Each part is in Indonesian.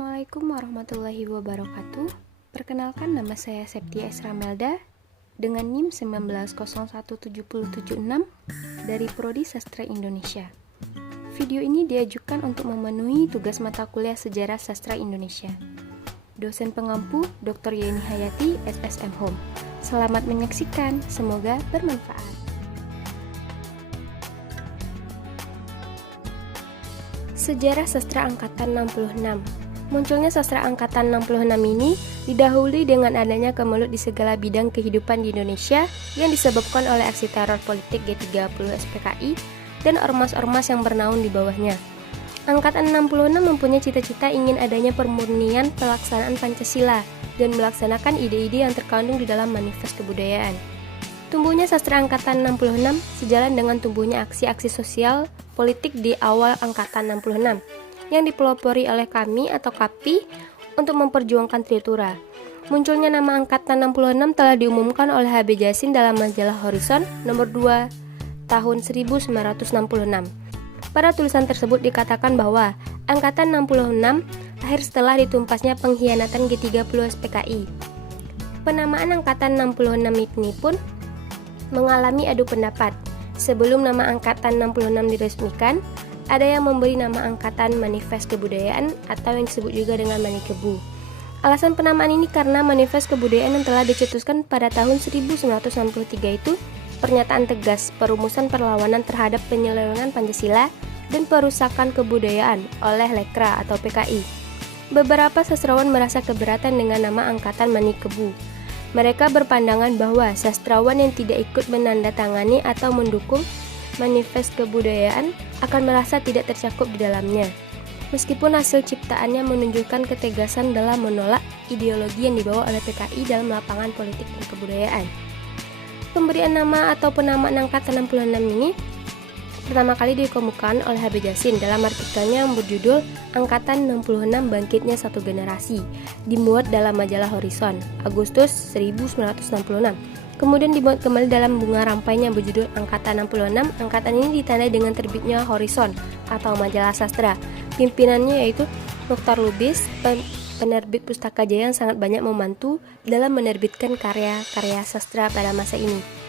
Assalamualaikum warahmatullahi wabarakatuh. Perkenalkan, nama saya Septia Esramelda dengan NIM 19017776 dari Prodi Sastra Indonesia. Video ini diajukan untuk memenuhi tugas mata kuliah Sejarah Sastra Indonesia. Dosen pengampu Dr. Yeni Hayati, SSM Home. Selamat menyaksikan, semoga bermanfaat. Sejarah Sastra Angkatan 66. Munculnya sastra Angkatan 66 ini didahului dengan adanya kemelut di segala bidang kehidupan di Indonesia yang disebabkan oleh aksi teror politik G30 SPKI dan ormas-ormas yang bernaung di bawahnya. Angkatan 66 mempunyai cita-cita ingin adanya pemurnian pelaksanaan Pancasila dan melaksanakan ide-ide yang terkandung di dalam manifest kebudayaan. Tumbuhnya sastra Angkatan 66 sejalan dengan tumbuhnya aksi-aksi sosial politik di awal Angkatan 66 yang dipelopori oleh kami atau KAPI untuk memperjuangkan Tritura. Munculnya nama Angkatan 66 telah diumumkan oleh HB Jasin dalam majalah Horizon nomor 2 tahun 1966. Pada tulisan tersebut dikatakan bahwa Angkatan 66 lahir setelah ditumpasnya pengkhianatan G30 SPKI. Penamaan Angkatan 66 ini pun mengalami adu pendapat. Sebelum nama Angkatan 66 diresmikan, ada yang memberi nama Angkatan Manifest Kebudayaan atau yang disebut juga dengan Manikebu. Alasan penamaan ini karena Manifest Kebudayaan yang telah dicetuskan pada tahun 1963 itu pernyataan tegas perumusan perlawanan terhadap penyelewengan Pancasila dan perusakan kebudayaan oleh Lekra atau PKI. Beberapa sastrawan merasa keberatan dengan nama Angkatan Manikebu. Mereka berpandangan bahwa sastrawan yang tidak ikut menandatangani atau mendukung manifest kebudayaan akan merasa tidak tercakup di dalamnya. Meskipun hasil ciptaannya menunjukkan ketegasan dalam menolak ideologi yang dibawa oleh PKI dalam lapangan politik dan kebudayaan. Pemberian nama atau penamaan Angkatan 66 ini pertama kali dikemukakan oleh HB Jasin dalam artikelnya yang berjudul Angkatan 66 Bangkitnya Satu Generasi, dimuat dalam majalah Horizon, Agustus 1966. Kemudian dimuat kembali dalam bunga rampainya berjudul Angkatan 66. Angkatan ini ditandai dengan terbitnya Horizon atau majalah sastra. Pimpinannya yaitu Dr. Lubis, penerbit pustaka jaya yang sangat banyak membantu dalam menerbitkan karya-karya sastra pada masa ini.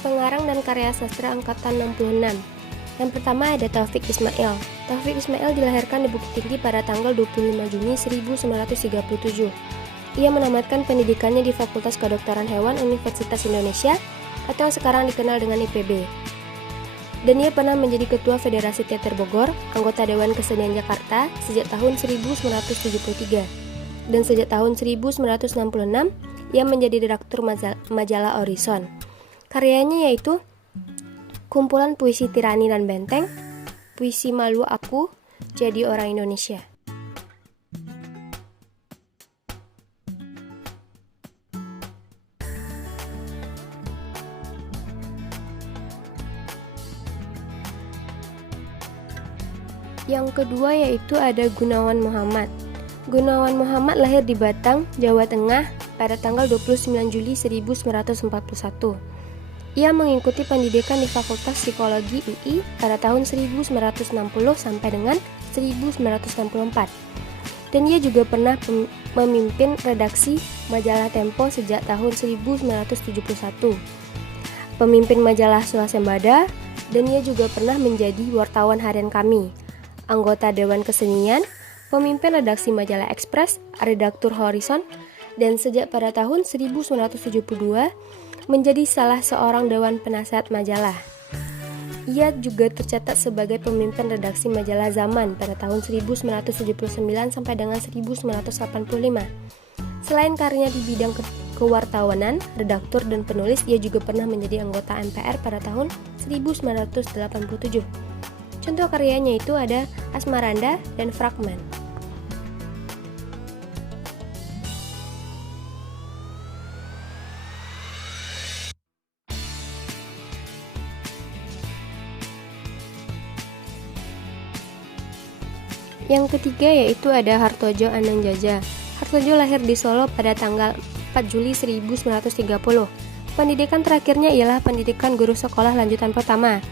Pengarang dan karya sastra Angkatan 66. Yang pertama ada Taufik Ismail. Taufik Ismail dilahirkan di Bukit Tinggi pada tanggal 25 Juni 1937. Ia menamatkan pendidikannya di Fakultas Kedokteran Hewan Universitas Indonesia atau yang sekarang dikenal dengan IPB. Dan ia pernah menjadi Ketua Federasi Teater Bogor, anggota Dewan Kesenian Jakarta sejak tahun 1973. Dan sejak tahun 1966, ia menjadi redaktur majalah Horizon. Karyanya yaitu kumpulan puisi Tirani dan Benteng, puisi Malu Aku, Jadi Orang Indonesia. Yang kedua yaitu ada Gunawan Muhammad. Gunawan Muhammad lahir di Batang, Jawa Tengah pada tanggal 29 Juli 1941. Ia mengikuti pendidikan di Fakultas Psikologi UI pada tahun 1960 sampai dengan 1964. Dan ia juga pernah memimpin redaksi majalah Tempo sejak tahun 1971. Pemimpin majalah Swasembada, dan ia juga pernah menjadi wartawan harian Kami. Anggota Dewan Kesenian, pemimpin redaksi majalah Express, redaktur Horizon, dan sejak pada tahun 1972 menjadi salah seorang dewan penasehat majalah. Ia juga tercatat sebagai pemimpin redaksi majalah Zaman pada tahun 1979 sampai dengan 1985. Selain karyanya di bidang kewartawanan, redaktur dan penulis, ia juga pernah menjadi anggota MPR pada tahun 1987. Contoh karyanya itu ada Asmaranda dan Fragmen. Yang ketiga yaitu ada Hartojo Anangjaja. Sutarsojo lahir di Solo pada tanggal 4 Juli 1930. Pendidikan terakhirnya ialah pendidikan guru sekolah lanjutan pertama.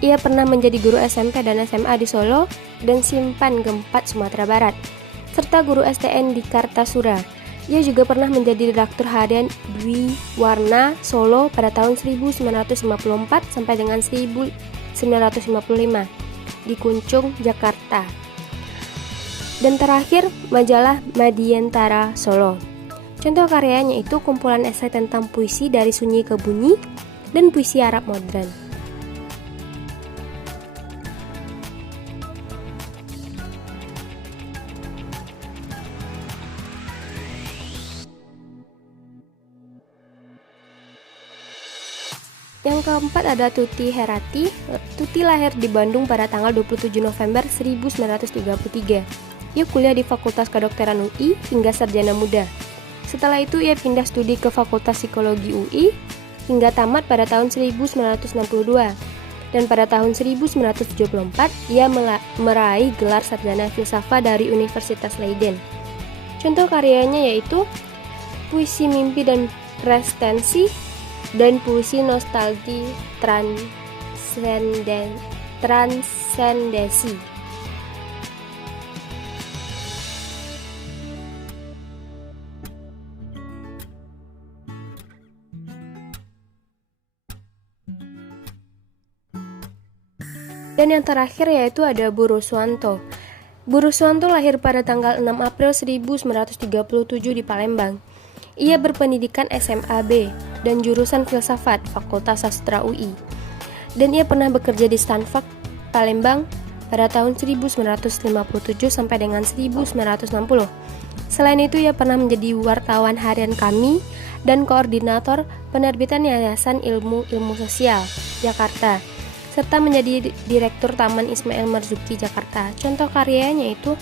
Ia pernah menjadi guru SMP dan SMA di Solo dan Simpan Gempat, Sumatera Barat, serta guru STN di Kartasura. Ia juga pernah menjadi redaktur harian Dwi Warna Solo pada tahun 1954 sampai dengan 1955 di Kuncung, Jakarta. Dan terakhir, majalah Madiantara Solo. Contoh karyanya itu kumpulan esai tentang puisi dari sunyi ke bunyi dan puisi Arab modern. Yang keempat ada Tuti Herati. Tuti lahir di Bandung pada tanggal 27 November 1933. Ia kuliah di Fakultas Kedokteran UI hingga sarjana muda. Setelah itu ia pindah studi ke Fakultas Psikologi UI hingga tamat pada tahun 1962. Dan pada tahun 1974 ia meraih gelar sarjana filsafat dari Universitas Leiden. Contoh karyanya yaitu puisi Mimpi dan Restensi dan puisi Nostalgi Transendesi. Dan yang terakhir yaitu ada Bu Ruswanto. Bu Ruswanto lahir pada tanggal 6 April 1937 di Palembang. Ia berpendidikan SMA B dan jurusan filsafat Fakultas Sastra UI. Dan ia pernah bekerja di Stanford, Palembang pada tahun 1957 sampai dengan 1960. Selain itu ia pernah menjadi wartawan harian Kami dan koordinator penerbitan Yayasan Ilmu Sosial Jakarta, serta menjadi direktur Taman Ismail Marzuki Jakarta. Contoh karyanya itu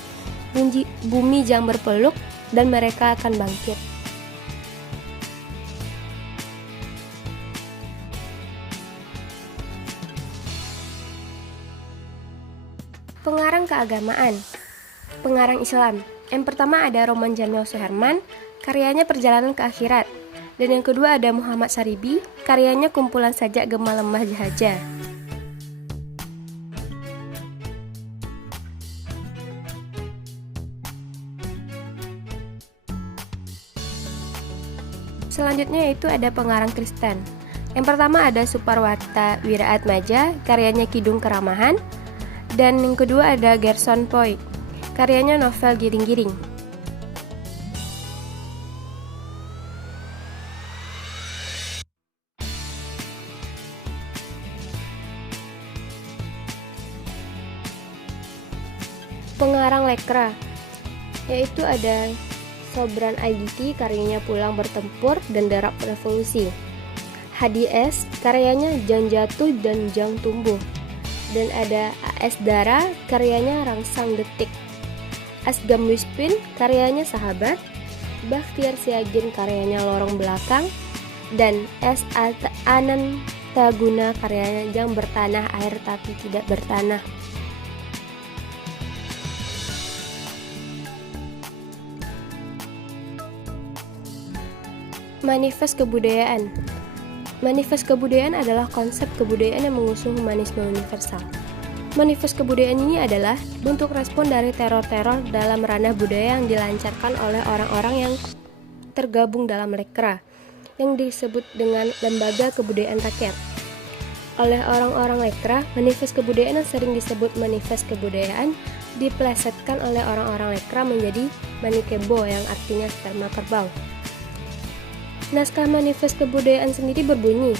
Bumi Jang Berpeluk dan Mereka Akan Bangkit. Pengarang keagamaan, pengarang Islam. Yang pertama ada Roman Jamil Suherman, karyanya Perjalanan ke Akhirat. Dan yang kedua ada Muhammad Saribi, karyanya Kumpulan Sajak Gema Lemah Jahaja. Selanjutnya itu ada pengarang Kristen. Yang pertama ada Suparwata Wiraatmaja, karyanya Kidung Keramahan. Dan yang kedua ada Gerson Poy, karyanya novel Giring-Giring. Pengarang Lekra, yaitu ada Sobran Aditi, karyanya Pulang Bertempur dan Derap Revolusi. Hadi S, karyanya Jang Jatuh dan Jang Tumbuh. Dan ada AS Dara, karyanya Rangsang Detik. Asgam Wispin, karyanya Sahabat. Bakhtiar Siagin, karyanya Lorong Belakang. Dan S. Anantaguna, karyanya Jang Bertanah Air Tapi Tidak Bertanah. Manifest Kebudayaan. Manifest kebudayaan adalah konsep kebudayaan yang mengusung humanisme universal. Manifest kebudayaan ini adalah bentuk respon dari teror-teror dalam ranah budaya yang dilancarkan oleh orang-orang yang tergabung dalam Lekra, yang disebut dengan Lembaga Kebudayaan Rakyat. Oleh orang-orang Lekra, manifest kebudayaan yang sering disebut manifest kebudayaan diplesetkan oleh orang-orang Lekra menjadi manikebo yang artinya sperma kerbau. Naskah manifest kebudayaan sendiri berbunyi,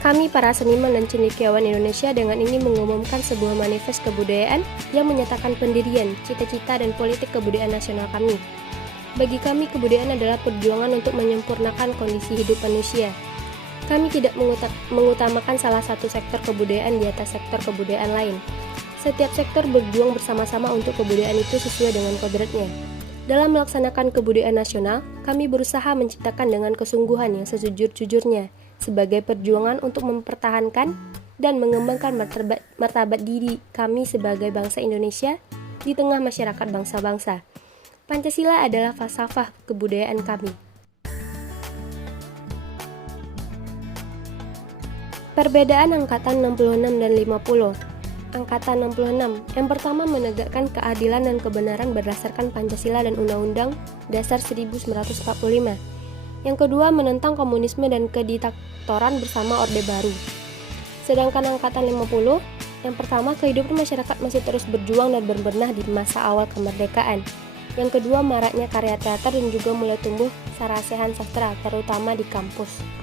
kami para seniman dan cendekiawan Indonesia dengan ini mengumumkan sebuah manifest kebudayaan yang menyatakan pendirian, cita-cita dan politik kebudayaan nasional kami. Bagi kami, kebudayaan adalah perjuangan untuk menyempurnakan kondisi hidup manusia. Kami tidak mengutamakan salah satu sektor kebudayaan di atas sektor kebudayaan lain. Setiap sektor berjuang bersama-sama untuk kebudayaan itu sesuai dengan kodratnya. Dalam melaksanakan kebudayaan nasional, kami berusaha menciptakan dengan kesungguhan yang sejujur-jujurnya sebagai perjuangan untuk mempertahankan dan mengembangkan martabat diri kami sebagai bangsa Indonesia di tengah masyarakat bangsa-bangsa. Pancasila adalah falsafah kebudayaan kami. Perbedaan Angkatan 66 dan 50. Angkatan 66 yang pertama menegakkan keadilan dan kebenaran berdasarkan Pancasila dan Undang-Undang Dasar 1945. Yang kedua menentang komunisme dan kediktatoran bersama Orde Baru. Sedangkan Angkatan 50 yang pertama kehidupan masyarakat masih terus berjuang dan berbenah di masa awal kemerdekaan. Yang kedua maraknya karya teater dan juga mulai tumbuh sarasehan sastra terutama di kampus.